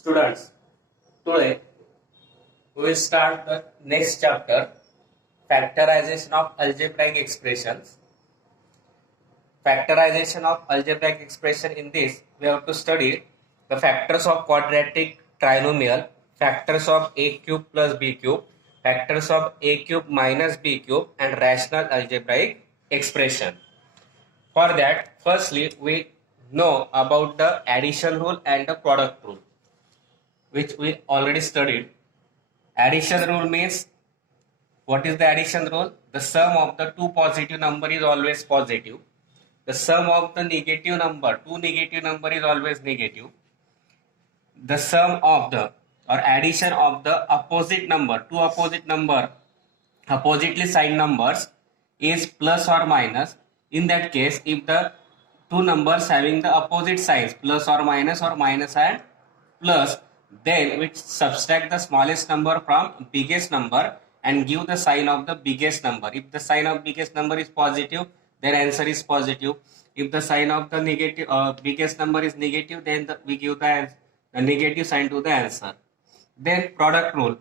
Students, today we will start the next chapter, factorization of algebraic expressions. Factorization of algebraic expression. In this, we have to study the factors of quadratic trinomial, factors of a cube plus b cube, factors of a cube minus b cube, and rational algebraic expression. For that, firstly, we know about the addition rule and the product rule, which we already studied. Addition rule means, what is the addition rule? The sum of the two positive number is always positive. The sum of the negative number, two negative number is always negative. The sum of the or addition of the opposite number, two opposite number, oppositely signed numbers is plus or minus. In that case, if the two numbers having the opposite signs, plus or minus and plus, then we subtract the smallest number from biggest number and give the sign of the biggest number. If the sign of biggest number is positive, then answer is positive. If the sign of the negative biggest number is negative, then we give the negative sign to the answer. Then product rule.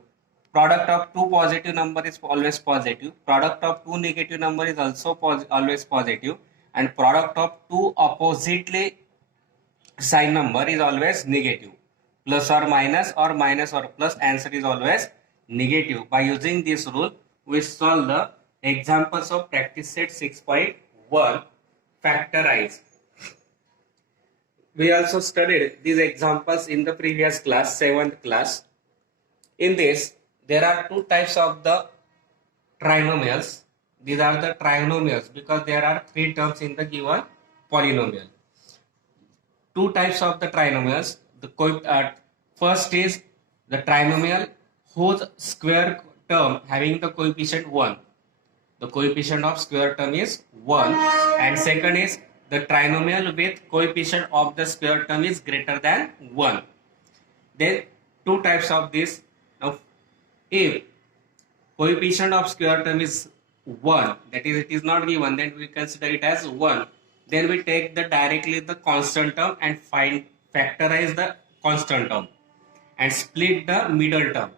Product of two positive number is always positive. Product of two negative number is also always positive. And product of two oppositely sign number is always negative. Plus or minus or plus, answer is always negative. By using this rule, we solve the examples of practice set 6.1 factorize. We also studied these examples in the previous class, 7th class. In this, there are two types of the trinomials. These are the trinomials because there are three terms in the given polynomial. Two types of the trinomials. The first is the trinomial whose square term having the coefficient 1. The coefficient of square term is 1. And second is the trinomial with coefficient of the square term is greater than 1. Then two types of this. Now, if coefficient of square term is 1, that is, it is not given, then we consider it as 1. Then we take directly the constant term and factorize the constant term and split the middle term.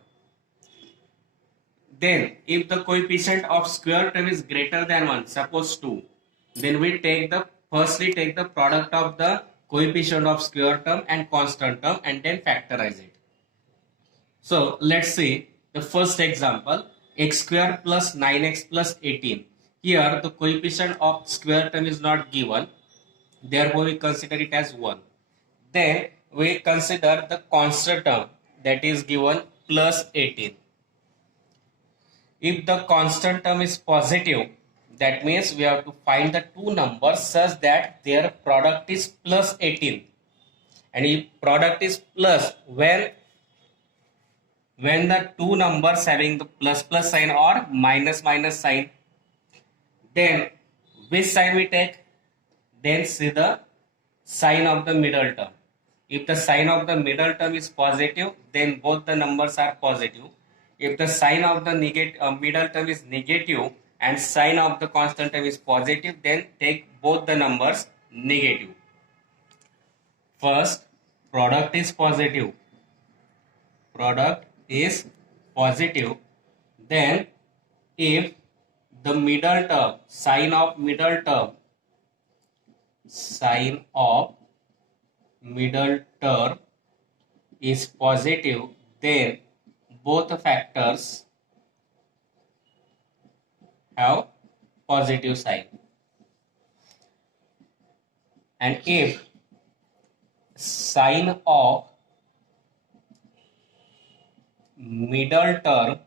Then if the coefficient of square term is greater than 1, suppose 2, then we firstly take the product of the coefficient of square term and constant term and then factorize it. So let's see the first example, x square plus 9x plus 18. Here the coefficient of square term is not given, therefore we consider it as 1. Then we consider the constant term, that is given plus 18. If the constant term is positive, that means we have to find the two numbers such that their product is plus 18. And if product is plus, when the two numbers having the plus sign or minus sign, then which sign we take? Then see the sign of the middle term. If the sign of the middle term is positive, then both the numbers are positive. If the sign of the middle term is negative and sign of the constant term is positive, then take both the numbers negative. First, product is positive. Product is positive. Then if the middle term, sign of middle term is positive, then both factors have positive sign. And if sign of middle term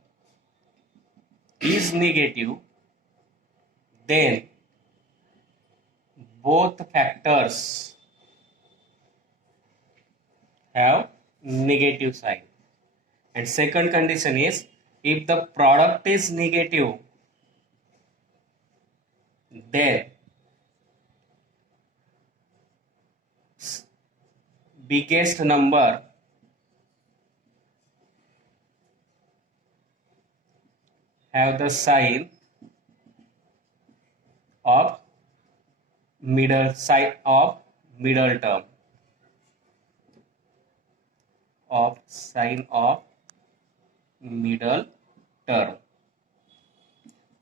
is negative, then both factors have negative sign. And second condition is, if the product is negative, then biggest number have the sign of middle term of sign of middle term.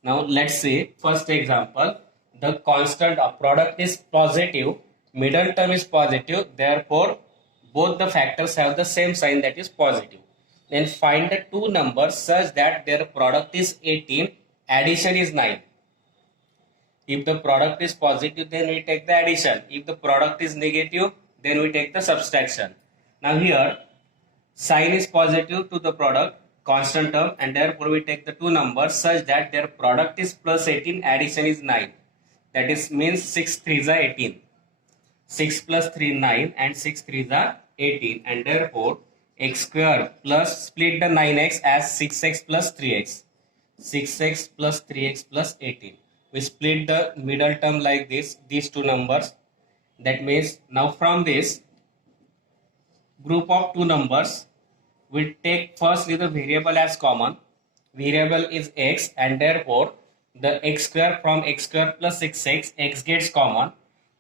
Now let's see first example. The constant of product is positive, middle term is positive, therefore both the factors have the same sign, that is positive. Then find the two numbers such that their product is 18, addition is 9. If the product is positive, then we take the addition. If the product is negative, then we take the subtraction. Now here sign is positive to the product, constant term, and therefore we take the two numbers such that their product is plus 18, addition is 9. That is means 6 3s are 18. 6 plus 3 9 and 6 3s are 18, and therefore x square plus split the 9x as 6x plus 3x. 6x plus 3x plus 18. We split the middle term like this, these two numbers. That means now from this group of two numbers, we take firstly the variable as common. Variable is x, and therefore the x square, from x square plus 6x, x gets common.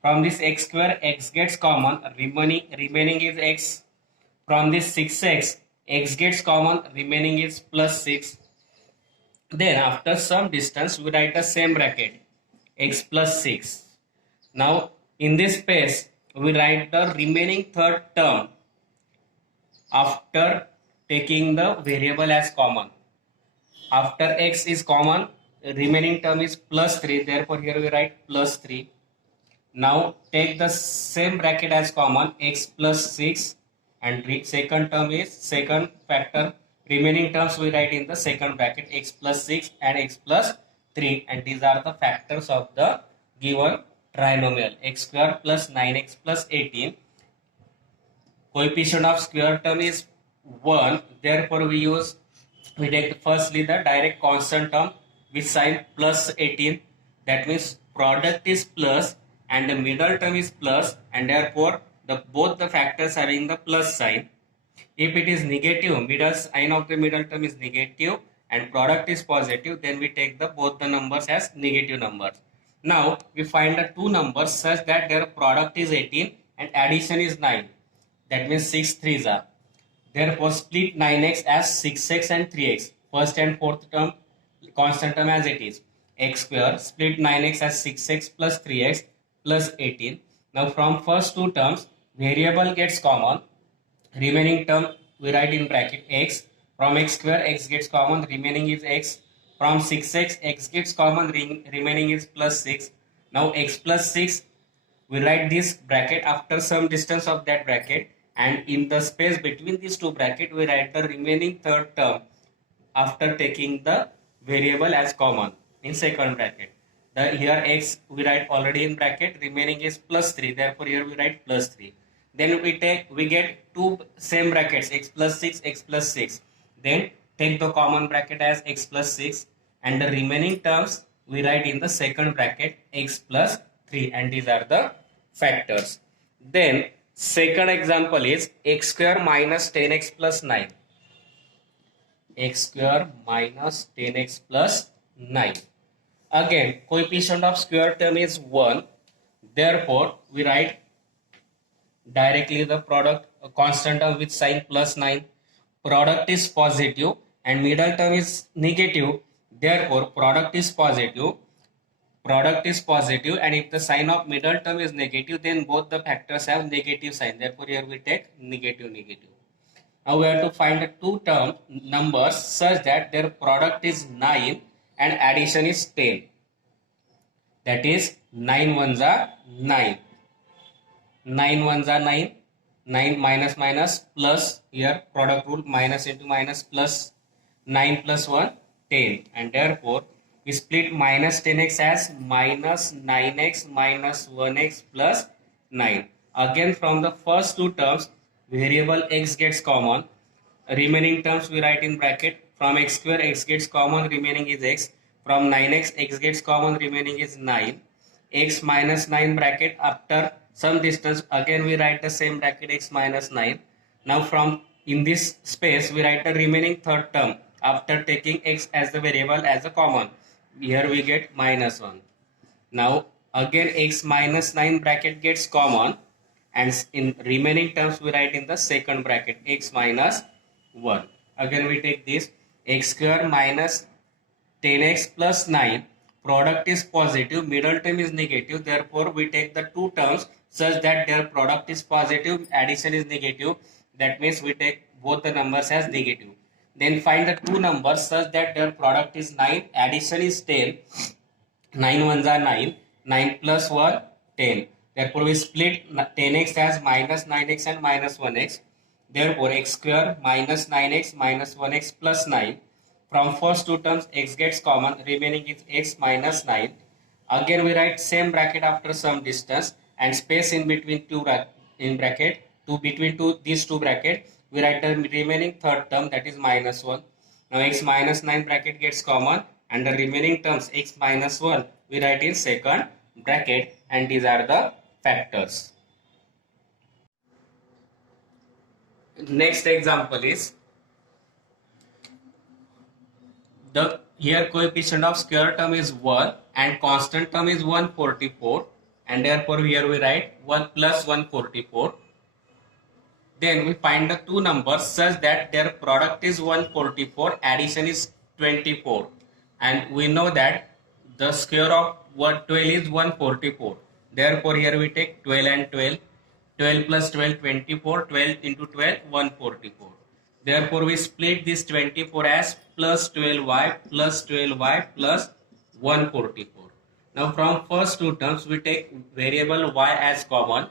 From this x square, x gets common, remaining is x. From this 6x, x gets common, remaining is plus 6. Then after some distance, we write the same bracket, x plus 6. Now in this space, we write the remaining third term after taking the variable as common. After x is common, remaining term is plus 3, therefore here we write plus 3. Now take the same bracket as common, x plus 6, and second term is second factor. Remaining terms we write in the second bracket, x plus 6 and x plus 3, and these are the factors of the given trinomial, x square plus 9x plus 18. Coefficient of square term is 1, therefore we take firstly the direct constant term with sign plus 18. That means product is plus and the middle term is plus, and therefore both the factors having the plus sign. If it is negative, middle sign of the middle term is negative and product is positive, then we take both the numbers as negative numbers. Now we find the two numbers such that their product is 18 and addition is 9. That means 6 3s are. Therefore split 9x as 6x and 3x. First and fourth term constant term as it is. X square split 9x as 6x plus 3x plus 18. Now from first two terms, variable gets common. Remaining term we write in bracket x. From x square, x gets common, remaining is x. From 6x, x gets common, remaining is plus 6. Now x plus 6, we write this bracket after some distance of that bracket, and in the space between these two brackets, we write the remaining third term after taking the variable as common in second bracket. Here x we write already in bracket, remaining is plus 3, therefore here we write plus 3. Then we get two same brackets, x plus 6, x plus 6. Then take the common bracket as x plus 6, and the remaining terms we write in the second bracket, x plus 3, and these are the factors. Then second example is x square minus 10x plus 9. X square minus 10x plus 9. Again, coefficient of square term is 1. Therefore, we write directly the product, a constant term with sign plus 9. Product is positive and middle term is negative. Therefore, product is positive. Product is positive, and if the sign of middle term is negative, then both the factors have negative sign. Therefore, here we take negative negative. Now we have to find the two term numbers such that their product is 9 and addition is 10. That is 9 ones are 9. 9 ones are 9. 9 minus minus plus, here product rule, minus into minus plus, 9 plus 1 10, and therefore we split minus 10x as minus 9x minus 1x plus 9. Again from the first two terms, variable x gets common, remaining terms we write in bracket. From x square, x gets common, remaining is x. From 9x, x gets common, remaining is 9. X minus 9 bracket, after some distance again we write the same bracket, x minus 9. Now from in this space we write the remaining third term after taking x as the variable as a common. Here we get minus 1. Now again x minus 9 bracket gets common. and in remaining terms we write in the second bracket x minus 1. Again we take this x square minus 10x plus 9, product is positive, middle term is negative, therefore we take the two terms such that their product is positive, addition is negative, that means we take both the numbers as negative. Then find the two numbers such that their product is 9, addition is 10, 9 ones are 9, 9 plus 1, 10. Therefore we split 10x as minus 9x and minus 1x. Therefore x square minus 9x minus 1x plus 9. From first two terms x gets common, remaining is x minus 9. Again we write same bracket after some distance and space in between these two bracket we write the remaining third term, that is minus 1. Now x minus 9 bracket gets common and the remaining terms x minus 1 we write in second bracket, and these are the factors. Next example is the here coefficient of square term is 1 and constant term is 144, and therefore here we write 1 plus 144. Then we find the two numbers such that their product is 144, addition is 24, and we know that the square of 12 is 144. Therefore here we take 12 and 12, 12 plus 12 24, 12 into 12 144. Therefore we split this 24 as plus 12y plus 12y plus 144. Now from first two terms we take variable y as common.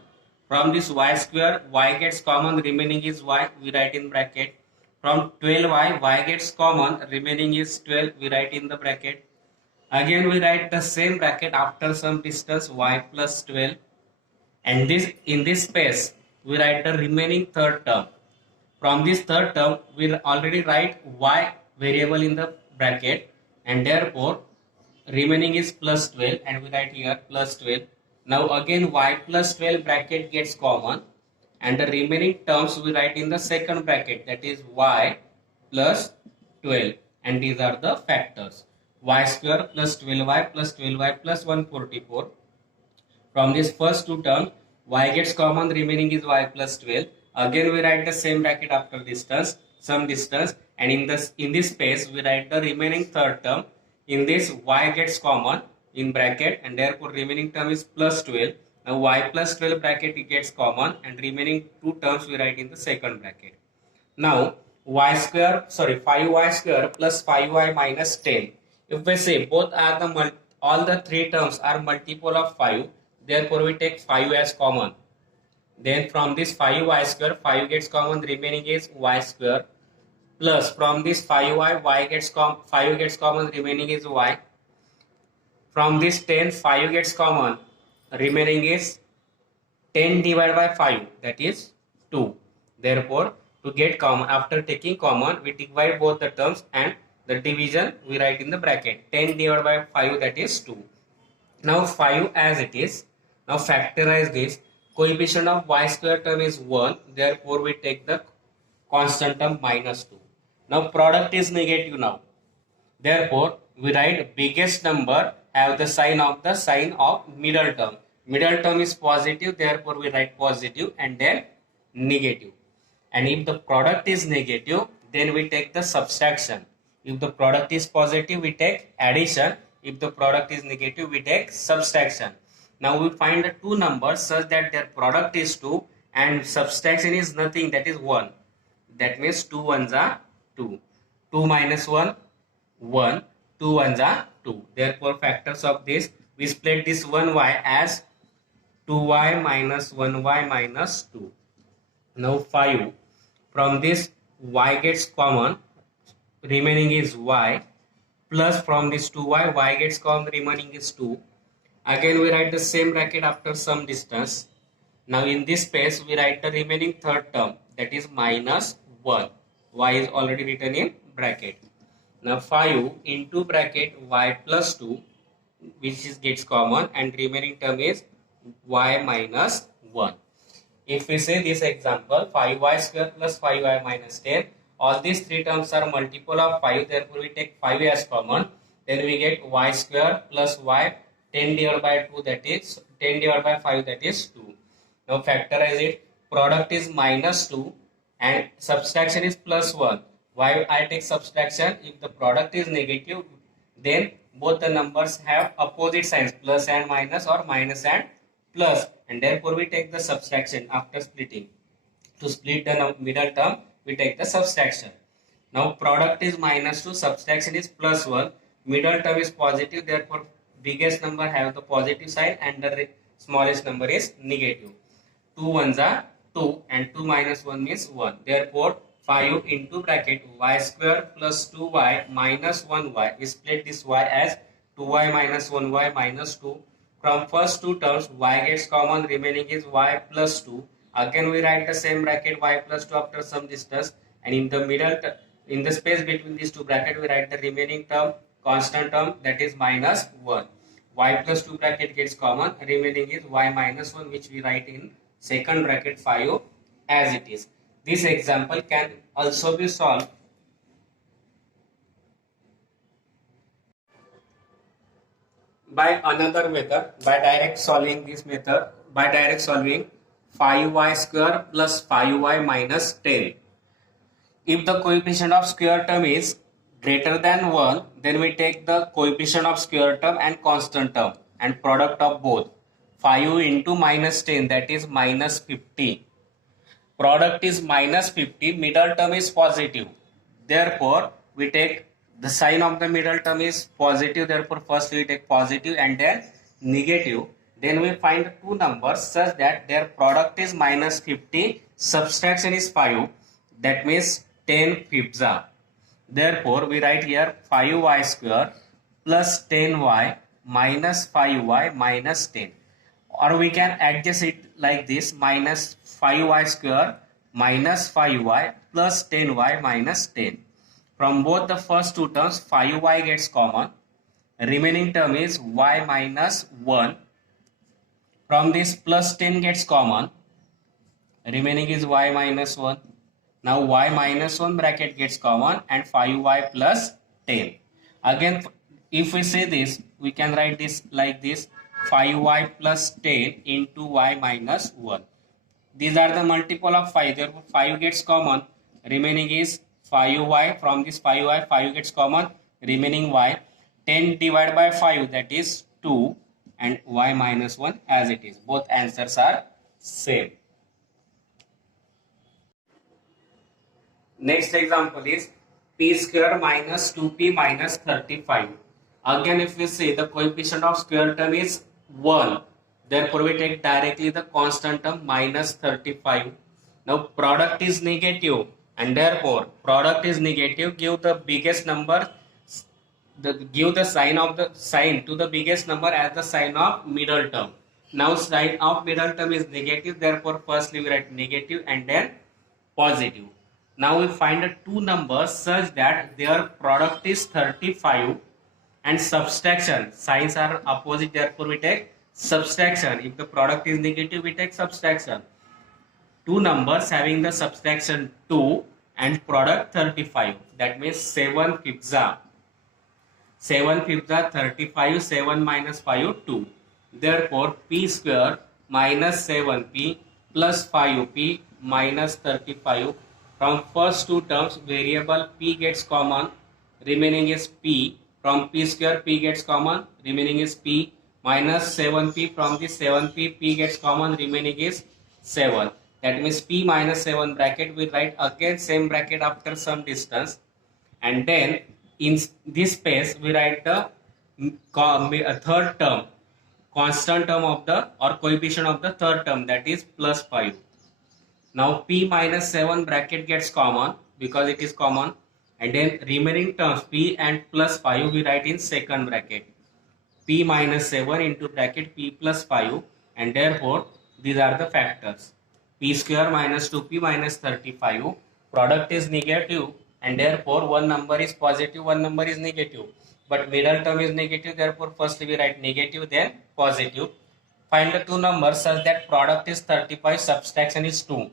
From this y square, y gets common, remaining is y, we write in bracket. From 12y, y gets common, remaining is 12, we write in the bracket. Again we write the same bracket after some distance, y plus 12. And this in this space, we write the remaining third term. From this third term, we already write y variable in the bracket, and therefore remaining is plus 12, and we write here plus 12. Now again y plus 12 bracket gets common, and the remaining terms we write in the second bracket, that is y plus 12, and these are the factors. Y square plus 12y plus 12y plus 144. From this first two terms, y gets common, remaining is y plus 12. Again we write the same bracket after distance, some distance, and in this space we write the remaining third term. In this y gets common in bracket, and therefore remaining term is plus 12. Now y plus 12 bracket gets common, and remaining two terms we write in the second bracket. Now 5y square plus 5y minus 10. If we say both are all the three terms are multiple of 5, therefore we take 5 as common. Then from this 5y square, 5 gets common, remaining is y square, plus from this 5y, 5 gets common, remaining is y. From this 10, 5 gets common, remaining is 10 divided by 5, that is 2. Therefore, to get common, after taking common, we divide both the terms, and the division we write in the bracket. 10 divided by 5, that is 2. Now 5 as it is. Now factorize this. Coefficient of y square term is 1. Therefore, we take the constant term minus 2. Now product is negative now. Therefore, we write biggest number have the sign of middle term. Middle term is positive, therefore we write positive and then negative. And if the product is negative, then we take the subtraction. If the product is positive, we take addition. If the product is negative, we take subtraction. Now we find the two numbers such that their product is 2 and subtraction is nothing, that is 1. That means 2 ones are 2. 2 minus 1, 1. 2 ones are 2. Therefore, factors of this, we split this 1y as 2y minus 1y minus 2. Now 5. From this y gets common, remaining is y, plus from this 2y, y gets common, remaining is 2. Again we write the same bracket after some distance. Now in this space we write the remaining third term, that is minus 1. Y is already written in bracket. Now 5 into bracket y plus 2, which gets common, and remaining term is y minus 1. If we say this example, 5y square plus 5y minus 10, all these three terms are multiple of 5, therefore we take 5 as common. Then we get y square plus y, 10 divided by 2, that is 10 divided by 5, that is 2. Now factorize it. Product is minus 2 and subtraction is plus 1. Why I take subtraction? If the product is negative, then both the numbers have opposite signs, plus and minus or minus and plus, and therefore we take the subtraction after splitting. To split the middle term, we take the subtraction. Now product is minus 2, subtraction is plus 1, middle term is positive, therefore biggest number have the positive sign and the smallest number is negative. 2 ones are 2 and 2 minus 1 means 1. Therefore 5 into bracket y square plus 2y minus 1y. We split this y as 2y minus 1y minus 2. From first two terms y gets common, remaining is y plus 2. Again we write the same bracket y plus 2 after some distance, and in the middle, in the space between these two brackets, we write the remaining term, constant term, that is minus 1. Y plus 2 bracket gets common, remaining is y minus 1, which we write in second bracket 5 as it is. This example can also be solved by another method, by direct solving this method, by direct solving 5y square plus 5y minus 10. If the coefficient of square term is greater than 1, then we take the coefficient of square term and constant term and product of both. 5 into minus 10, that is minus 50. Product is minus 50, middle term is positive. Therefore, we take the sign of the middle term is positive, therefore first we take positive and then negative. Then we find two numbers such that their product is minus 50, subtraction is 5, that means 10 fifths. Therefore, we write here 5y square plus 10y minus 5y minus 10. Or we can adjust it like this, minus 5y square minus 5y plus 10y minus 10. From both the first two terms, 5y gets common. Remaining term is y minus 1. From this plus 10 gets common. Remaining is y minus 1. Now y minus 1 bracket gets common and 5y plus 10. Again, if we say this, we can write this like this, 5y plus 10 into y minus 1. These are the multiple of 5, therefore 5 gets common, remaining is 5y. From this 5y, 5 gets common, remaining y. 10 divided by 5, that is 2, and y minus 1 as it is. Both answers are same. Next example is p square minus 2p minus 35. Again, if we say the coefficient of square term is 1, therefore we take directly the constant term minus 35. Now product is negative and therefore product is negative, give the biggest number, give the sign to the biggest number as the sign of middle term. Now sign of middle term is negative, therefore firstly we write negative and then positive. Now we find the two numbers such that their product is 35 and subtraction signs are opposite, therefore we take subtraction. If the product is negative, we take subtraction. Two numbers having the subtraction 2 and product 35, that means 7 fifths are 35, 7 minus 5 2. Therefore p square minus 7p plus 5p minus 35. From first two terms, variable p gets common, remaining is p. From p square, p gets common, remaining is p, minus 7p. From this 7p, p gets common, remaining is 7. That means p minus 7 bracket, we write again same bracket after some distance. And then in this space, we write the third term, constant term of the or coefficient of the third term, that is plus 5. Now p minus 7 bracket gets common because it is common, and then remaining terms p and plus 5 we write in second bracket. P minus 7 into bracket p plus 5, and therefore these are the factors. P square minus 2p minus 35. Product is negative and therefore one number is positive, one number is negative. But middle term is negative, therefore firstly we write negative then positive. Find the two numbers such that product is 35, subtraction is 2.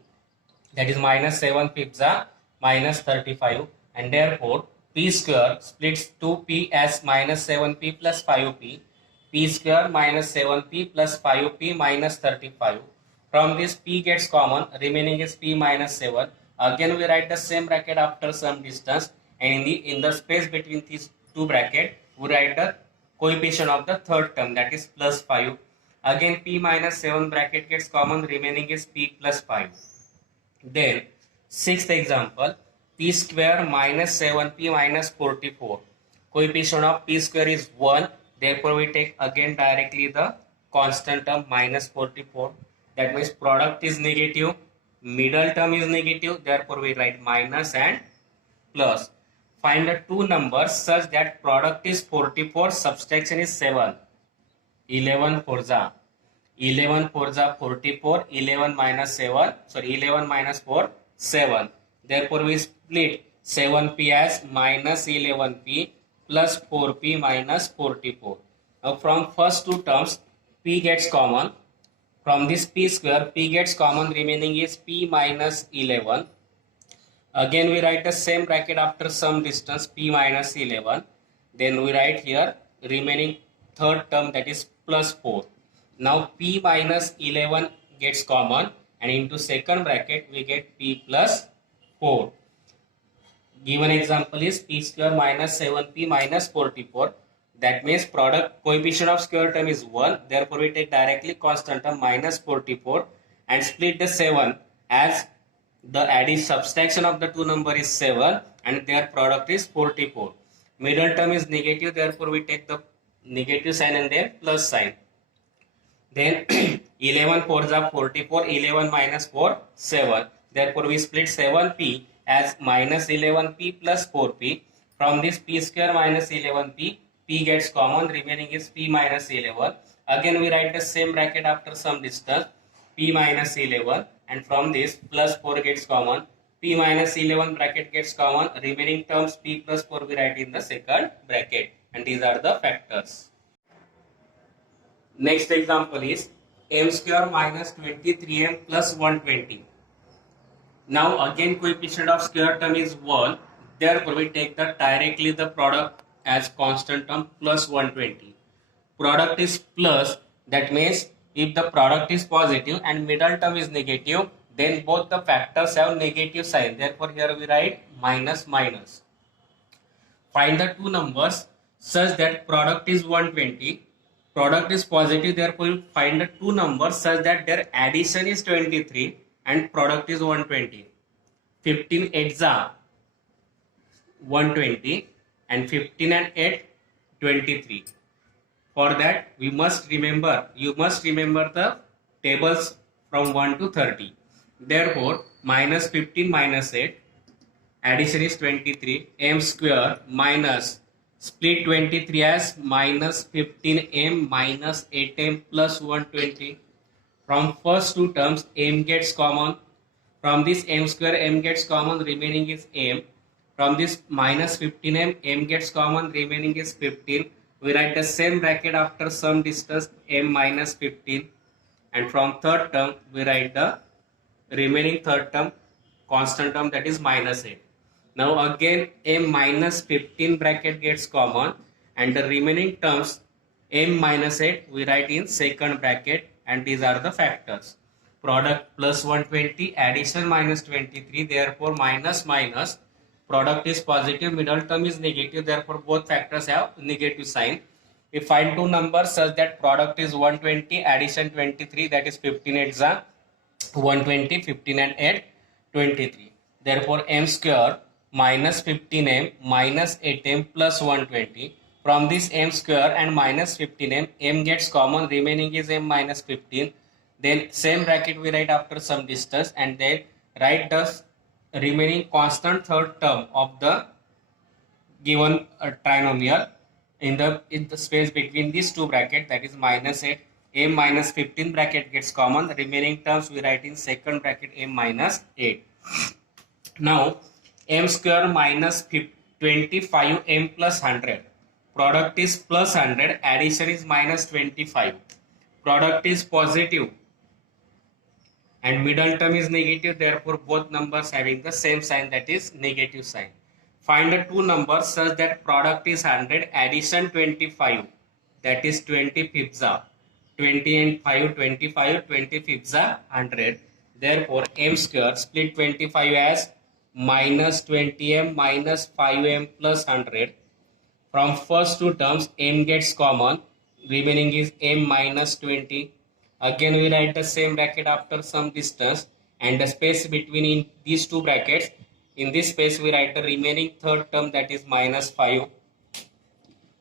That is minus 7 fifths are minus 35, and therefore p square splits 2p as minus 7p plus 5p. P square minus 7p plus 5p minus 35. From this p gets common, remaining is p minus 7. Again we write the same bracket after some distance, and in the space between these two bracket we write the coefficient of the third term, that is plus 5. Again p minus 7 bracket gets common, remaining is p plus 5. Then sixth example, p square minus 7p minus 44. Coefficient of p square is 1. Therefore we take again directly the constant term minus 44. That means product is negative, middle term is negative. Therefore we write minus and plus. Find the two numbers such that product is 44, subtraction is 7. 11 4 za 44, 11 minus 7, 11 minus 4, 7. Therefore we split 7p as minus 11p plus 4p minus 44. Now from first two terms p gets common. From this p square p gets common, remaining is p minus 11. Again we write the same bracket after some distance, p minus 11. Then we write here remaining third term, that is plus 4. Now p minus 11 gets common, and into second bracket we get p plus 4. Given example is p square minus 7p minus 44. That means product coefficient of square term is 1. Therefore we take directly constant term minus 44 and split the 7 as the addition subtraction of the two number is 7 and their product is 44. Middle term is negative, therefore we take the negative sign and then plus sign. Then 11 4s are 44, 11 minus 4, 7. Therefore we split 7p as minus 11p plus 4p. From this p square minus 11p, p gets common, remaining is p minus 11. Again we write the same bracket after some distance, p minus 11, and from this plus 4 gets common, p minus 11 bracket gets common, remaining terms p plus 4 we write in the second bracket, and these are the factors. Next example is m square minus 23m plus 120. Now again coefficient of square term is 1, therefore we take the directly the product as constant term plus 120. Product is plus, that means if the product is positive and middle term is negative, then both the factors have negative sign. Therefore here we write minus minus. Find the two numbers such that product is 120, product is positive, therefore you find the two numbers such that their addition is 23 and product is 120. 15 8s are 120 and 15 and 8 23. For that you must remember the tables from 1 to 30. Therefore minus 15 minus 8, addition is 23, m square minus split 23 as minus 15m minus 8m plus 120. From first two terms m gets common. From this m square m gets common, remaining is m. From this minus 15m m gets common, remaining is 15. We write the same bracket after some distance, m minus 15, and from third term we write the remaining third term constant term, that is minus 8. Now again m minus 15 bracket gets common, and the remaining terms m minus 8 we write in second bracket, and these are the factors. Product plus 120, addition minus 23, therefore minus minus. Product is positive, middle term is negative, therefore both factors have negative sign. We find two numbers such that product is 120, addition 23, that is 15 8s are 120, 15 and 8 23. Therefore m square minus 15m minus 8m plus 120. From this m square and minus 15m, m gets common, remaining is m minus 15. Then same bracket we write after some distance, and then write the remaining constant third term of the given trinomial in the space between these two brackets, that is minus 8. m minus 15 bracket gets common, remaining terms we write in second bracket m minus 8. Now m square minus 25m plus 100. Product is plus 100, addition is minus 25. Product is positive and middle term is negative, therefore both numbers having the same sign, that is negative sign. Find the two numbers such that product is 100, addition 25, that is 20 5s are 20 and 5, 25, 25 are 100. Therefore, m square split 25 as minus 20m minus 5m plus 100. From first two terms, m gets common. Remaining is m minus 20. Again, we write the same bracket after some distance and the space between in these two brackets. In this space, we write the remaining third term, that is minus 5.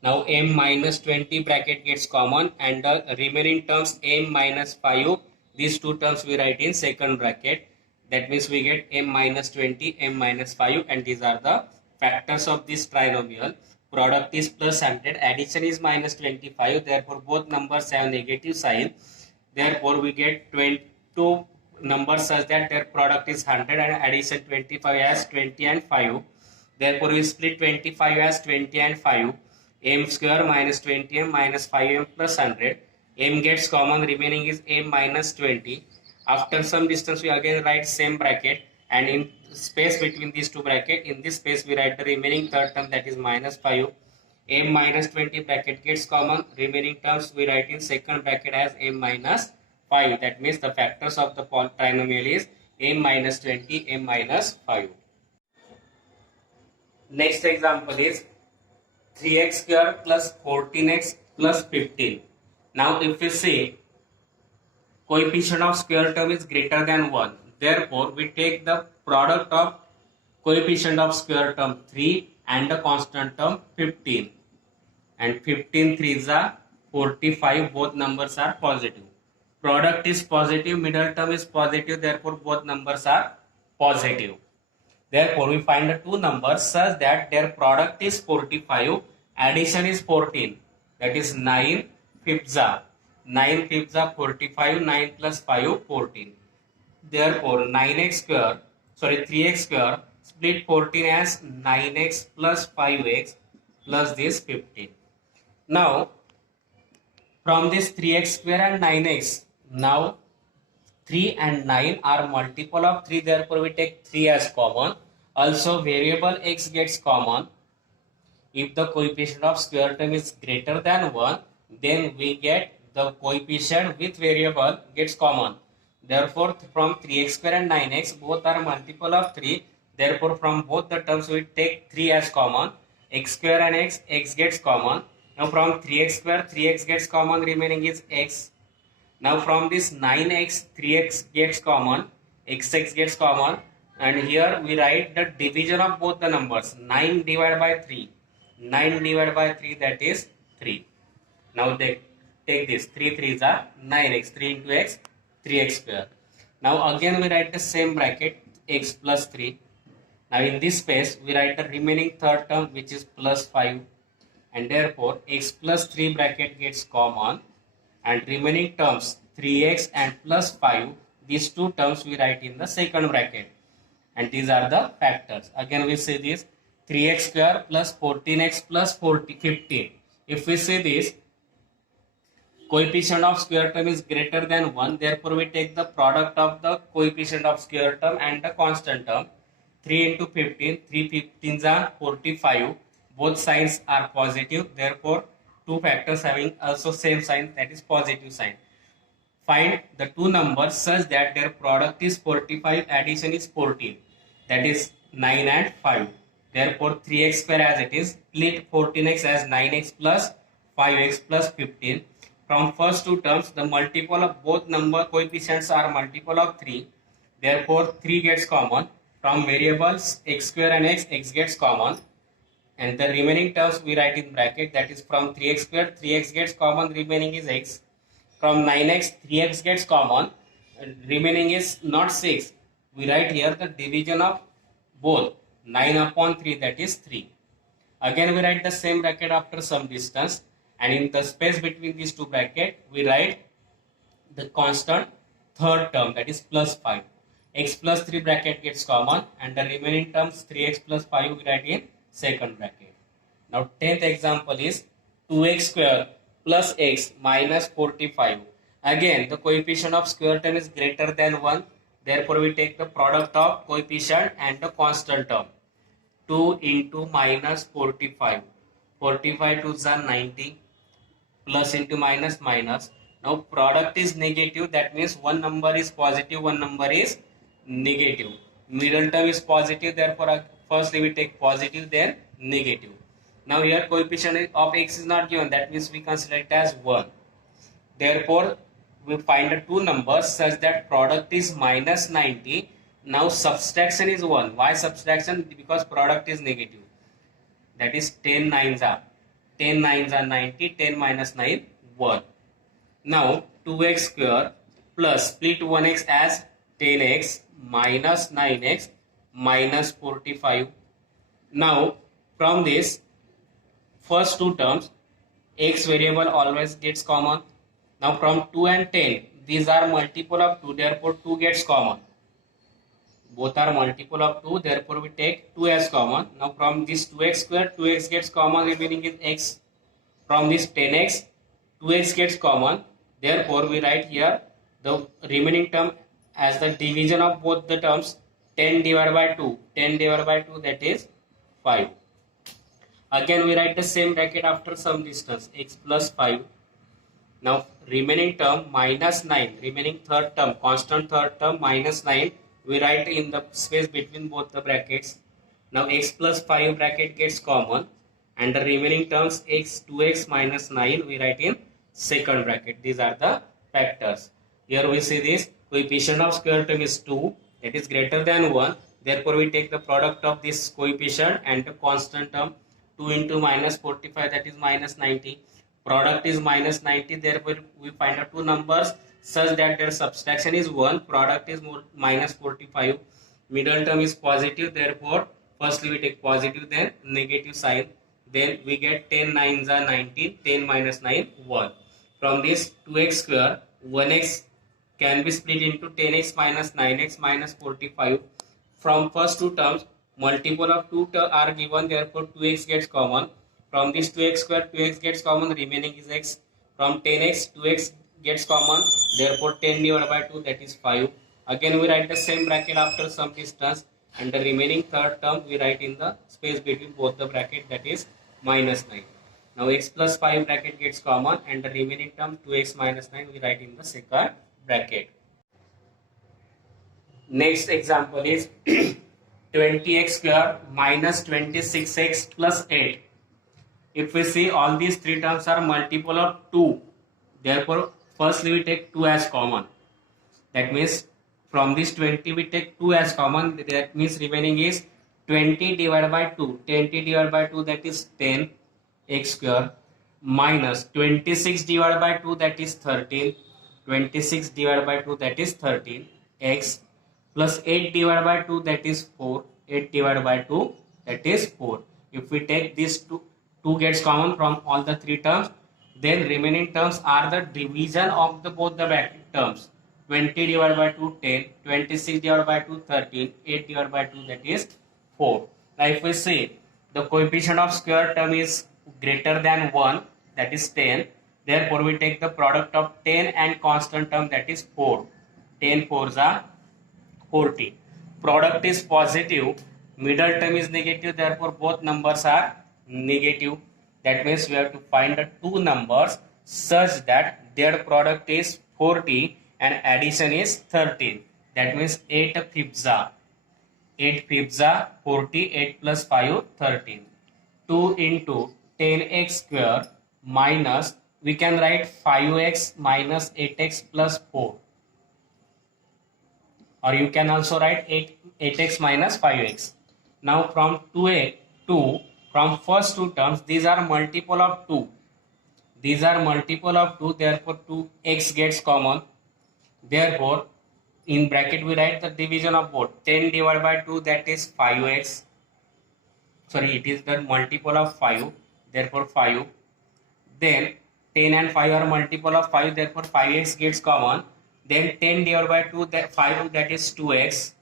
Now m minus 20 bracket gets common and the remaining terms m minus 5, these two terms we write in second bracket. That means we get m minus 20, m minus 5, and these are the factors of this trinomial. Product is plus 100, addition is minus 25, therefore both numbers have negative sign. Therefore we get 22 numbers such that their product is 100 and addition 25 as 20 and 5. Therefore we split 25 as 20 and 5. M square minus 20m minus 5m plus 100. M gets common, remaining is m minus 20. After some distance we again write same bracket, and in space between these two brackets, in this space we write the remaining third term, that is minus 5. M minus 20 bracket gets common, remaining terms we write in second bracket as m minus 5. That means the factors of the trinomial is m minus 20, m minus 5. Next example is 3x square plus 14x plus 15. Now if we say coefficient of square term is greater than 1, therefore we take the product of coefficient of square term 3 and the constant term 15. And 15 3s are 45, both numbers are positive. Product is positive, middle term is positive, therefore both numbers are positive. Therefore, we find the two numbers such that their product is 45, addition is 14. That is 9 fifths are 45, 9 plus 5, 14. Therefore, 3x square split 14 as 9x plus 5x plus this 15. Now, from this 3x square and 9x, now 3 and 9 are multiple of 3, therefore we take 3 as common. Also variable x gets common. If the coefficient of square term is greater than 1, then we get the coefficient with variable gets common. Therefore from 3x square and 9x both are multiple of 3, therefore from both the terms we take 3 as common. X square and x gets common. Now from 3x square 3x gets common, remaining is x. Now from this 9x, 3x gets common, xx gets common, and here we write the division of both the numbers, 9 divided by 3. 9 divided by 3, that is 3. Now they take this, 3 3s are 9x, 3 into x, 3x square. Now again we write the same bracket, x plus 3. Now in this space we write the remaining third term, which is plus 5, and therefore x plus 3 bracket gets common. And remaining terms 3x and plus 5, these two terms we write in the second bracket, and these are the factors. Again we see this 3x square plus 14x plus 15. If we see this, coefficient of square term is greater than 1, therefore we take the product of the coefficient of square term and the constant term. 3 into 15, 3 15s are 45, both signs are positive, therefore two factors having also same sign, that is positive sign. Find the two numbers such that their product is 45, addition is 14, that is 9 and 5. Therefore 3x square as it is, split 14x as 9x plus 5x plus 15. From first two terms the multiple of both number coefficients are multiple of 3, therefore 3 gets common. From variables x square and x gets common, and the remaining terms we write in bracket, that is from 3x square 3x gets common, remaining is x. From 9x 3x gets common, remaining is not 6. We write here the division of both, 9 upon 3, that is 3. Again we write the same bracket after some distance, and in the space between these two brackets we write the constant third term, that is plus 5. X plus 3 bracket gets common, and the remaining terms 3x plus 5 we write in second bracket. Now 10th example is 2x square plus x minus 45. Again the coefficient of square term is greater than 1, therefore we take the product of coefficient and the constant term. 2 into minus 45. 45 to 90, plus into minus minus. Now product is negative, that means one number is positive, one number is negative. Middle term is positive, therefore firstly we take positive, then negative. Now here coefficient of x is not given, that means we consider it as 1. Therefore we find the two numbers such that product is minus 90. Now subtraction is 1. Why subtraction? Because product is negative. That is 10 nines are 90, 10 minus 9, 1. Now 2x square plus split 1x as 10x minus 9x minus 45. Now from this first two terms, x variable always gets common. Now from 2 and 10, these are multiple of 2, therefore 2 gets common. Both are multiple of 2, therefore we take 2 as common. Now from this 2x square, 2x gets common, remaining is x. From this 10x, 2x gets common. Therefore we write here the remaining term as the division of both the terms, 10 divided by 2. 10 divided by 2, that is 5. Again we write the same bracket after some distance, x plus 5. Now remaining term minus 9, remaining third term, constant third term minus 9, we write in the space between both the brackets. Now x plus 5 bracket gets common, and the remaining terms x 2x minus 9 we write in second bracket. These are the factors. Here we see this coefficient of square term is 2, that is greater than 1. Therefore we take the product of this coefficient and the constant term, 2 into minus 45, that is minus 90. Product is minus 90, therefore we find out two numbers such that their subtraction is 1, product is minus 45. Middle term is positive, therefore firstly we take positive, then negative sign. Then we get 10 nines are 19, 10 minus 9, 1. From this 2x square, 1x can be split into 10x minus 9x minus 45. From first two terms, multiple of 2 are given, therefore 2x gets common. From this 2x square, 2x gets common, remaining is x. From 10x, 2x gets common, therefore 10 divided by 2, that is 5. Again we write the same bracket after some distance, and the remaining third term we write in the space between both the bracket, that is minus 9. Now x plus 5 bracket gets common, and the remaining term 2x minus 9 we write in the second bracket. Next example is 20x square minus 26x plus 8. If we see all these three terms are multiple of 2, therefore firstly we take 2 as common. That means from this 20 we take 2 as common, that means remaining is 20 divided by 2. 20 divided by 2, that is 10 x square, minus 26 divided by 2, that is 13. 26 divided by 2, that is 13 x, plus 8 divided by 2, that is 4. 8 divided by 2, that is 4. If we take this 2 gets common from all the three terms, then remaining terms are the division of the both the bracket terms. 20 divided by 2, 10. 26 divided by 2, 13. 8 divided by 2, that is 4. Now if we see the coefficient of square term is greater than 1, that is 10. Therefore we take the product of 10 and constant term, that is 4. 10 4s are 40. Product is positive, middle term is negative, therefore both numbers are negative. That means we have to find the two numbers such that their product is 40 and addition is 13. That means 8 fifths are 40, 8 plus 5, 13. 2 into 10x square minus, we can write 5x minus 8x plus 4. Or you can also write 8x minus 5x. Now from 2, from first two terms, these are multiple of 2. These are multiple of 2, therefore 2x gets common. Therefore, in bracket we write the division of both. 10 divided by 2, that is 5x. Sorry, it is the multiple of 5, therefore 5. Then 10 and 5 are multiple of 5, therefore 5x gets common. Then 10 divided by 2, that 5, that is 2x.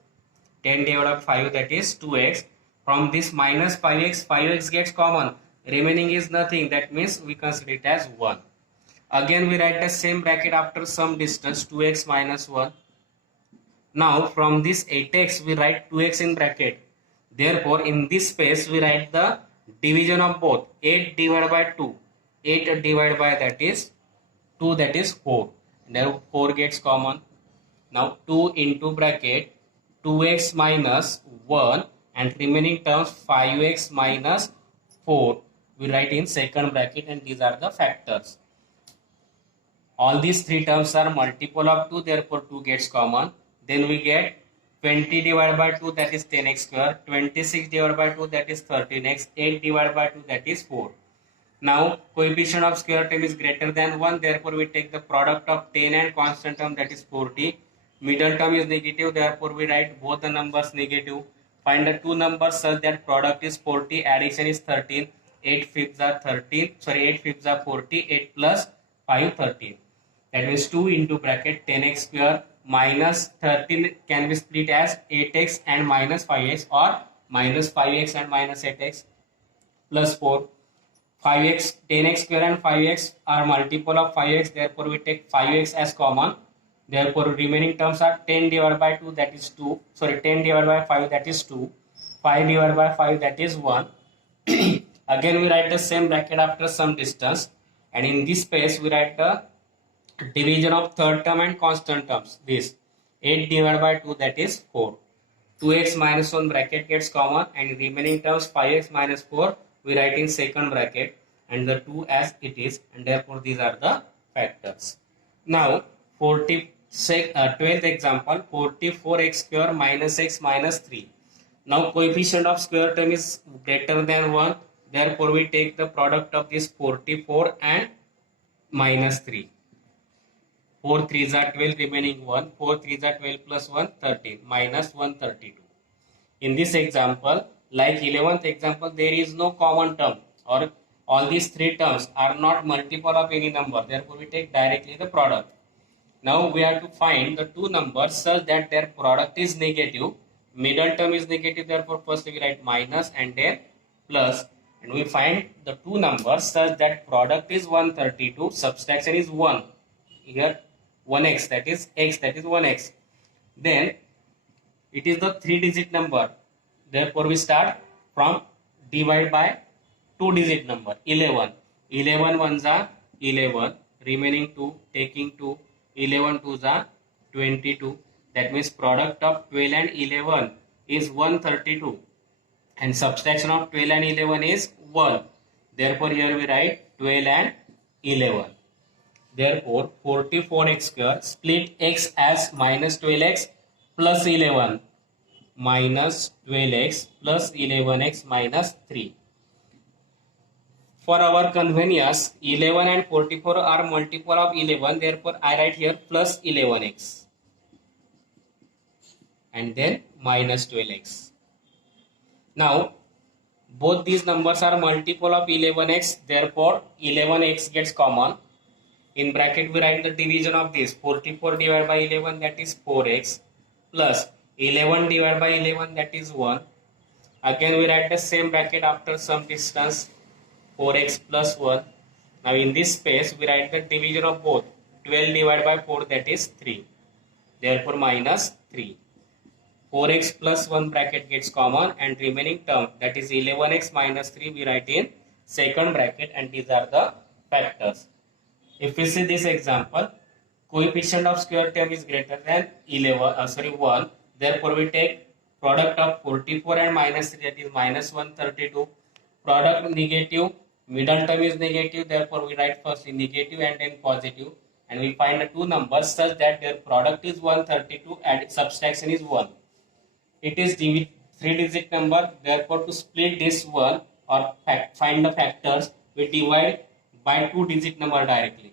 10 divided by 5, that is 2x. From this minus 5x, 5x gets common. Remaining is nothing, that means we consider it as 1. Again we write the same bracket after some distance, 2x minus 1. Now from this 8x we write 2x in bracket. Therefore in this space we write the division of both. 8 divided by 2. 8 divided by, that is 2 that is 4. Now 4 gets common. Now 2 into bracket 2x minus 1 and remaining terms 5x minus 4 we write in second bracket, and these are the factors. All these three terms are multiple of 2, therefore 2 gets common. Then we get 20 divided by 2 that is 10x square, 26 divided by 2 that is 13x, 8 divided by 2 that is 4. Now coefficient of square term is greater than 1, therefore we take the product of 10 and constant term that is 40. Middle term is negative, therefore we write both the numbers negative. Find the two numbers such that product is 40, addition is 13. 8 fifths are 13, 8 fifths are 40, 8 plus 5 13. That means 2 into bracket 10x square minus 13 can be split as 8x and minus 5x, or minus 5x and minus 8x plus 4. 5x, 10x square and 5x are multiple of 5x, therefore we take 5x as common. Therefore remaining terms are 10 divided by 2 that is 2, 10 divided by 5 that is 2, 5 divided by 5 that is 1. Again we write the same bracket after some distance, and in this space we write the division of third term and constant terms. This 8 divided by 2 that is 4. 2x minus 1 bracket gets common, and remaining terms 5x minus 4 we write in second bracket, and the 2 as it is, and therefore these are the factors. Now 12th example, 44x square minus x minus 3. Now coefficient of square term is greater than 1, therefore we take the product of this 44 and minus 3. 4 3s are 12, remaining 1. 4 3s are 12 plus 1, 13, minus 132. In this example, like 11th example, there is no common term, or all these three terms are not multiple of any number, therefore we take directly the product. Now we have to find the two numbers such that their product is negative. Middle term is negative, therefore first we write minus and then plus, and we find the two numbers such that product is 132, subtraction is 1. Here 1x, that is x, that is 1x. Then it is the 3-digit number, therefore we start from divide by 2-digit number 11. 11 ones are 11, remaining 2 taking 2, 11 twos are 22. That means product of 12 and 11 is 132, and subtraction of 12 and 11 is 1. Therefore here we write 12 and 11. Therefore 44x square, split x as minus 12x plus 11, minus 12x plus 11x minus 3. For our convenience, 11 and 44 are multiple of 11, therefore I write here plus 11x and then minus 12x. Now both these numbers are multiple of 11x, therefore 11x gets common. In bracket we write the division of this 44 divided by 11 that is 4x plus 11 divided by 11 that is 1. Again we write the same bracket after some distance 4x plus 1. Now in this space we write the division of both 12 divided by 4 that is 3. Therefore minus 3. 4x plus 1 bracket gets common, and remaining term that is 11x minus 3 we write in second bracket, and these are the factors. If we see this example, coefficient of square term is greater than 1, therefore we take product of 44 and minus 3 that is minus 132. Product negative, middle term is negative, therefore we write first in negative and then positive, and we find the two numbers such that their product is 132 and subtraction is 1. It is 3-digit number, therefore to split this one or find the factors, we divide by 2-digit number directly.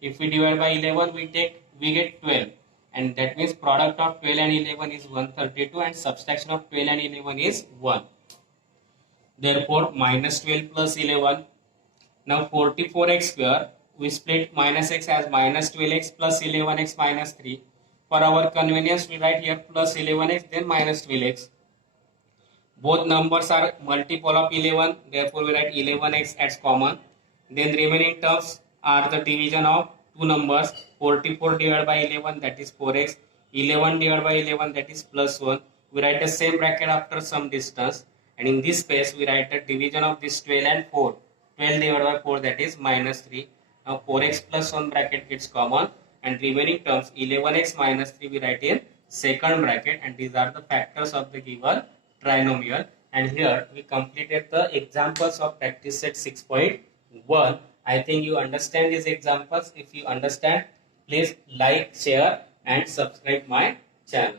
If we divide by 11, we get 12, and that means product of 12 and 11 is 132, and subtraction of 12 and 11 is 1. Therefore minus 12 plus 11. Now 44x square, we split minus x as minus 12x plus 11x minus 3. For our convenience we write here plus 11x then minus 12x. Both numbers are multiple of 11, therefore we write 11x as common. Then remaining terms are the division of two numbers, 44 divided by 11 that is 4x, 11 divided by 11 that is plus 1. We write the same bracket after some distance, and in this space we write the division of this 12 and 4. 12 divided by 4 that is minus 3. Now 4x plus 1 bracket gets common, and remaining terms 11x minus 3 we write in second bracket, and these are the factors of the given trinomial. And here we completed the examples of practice set 6.1. I think you understand these examples. If you understand, please like, share and subscribe my channel.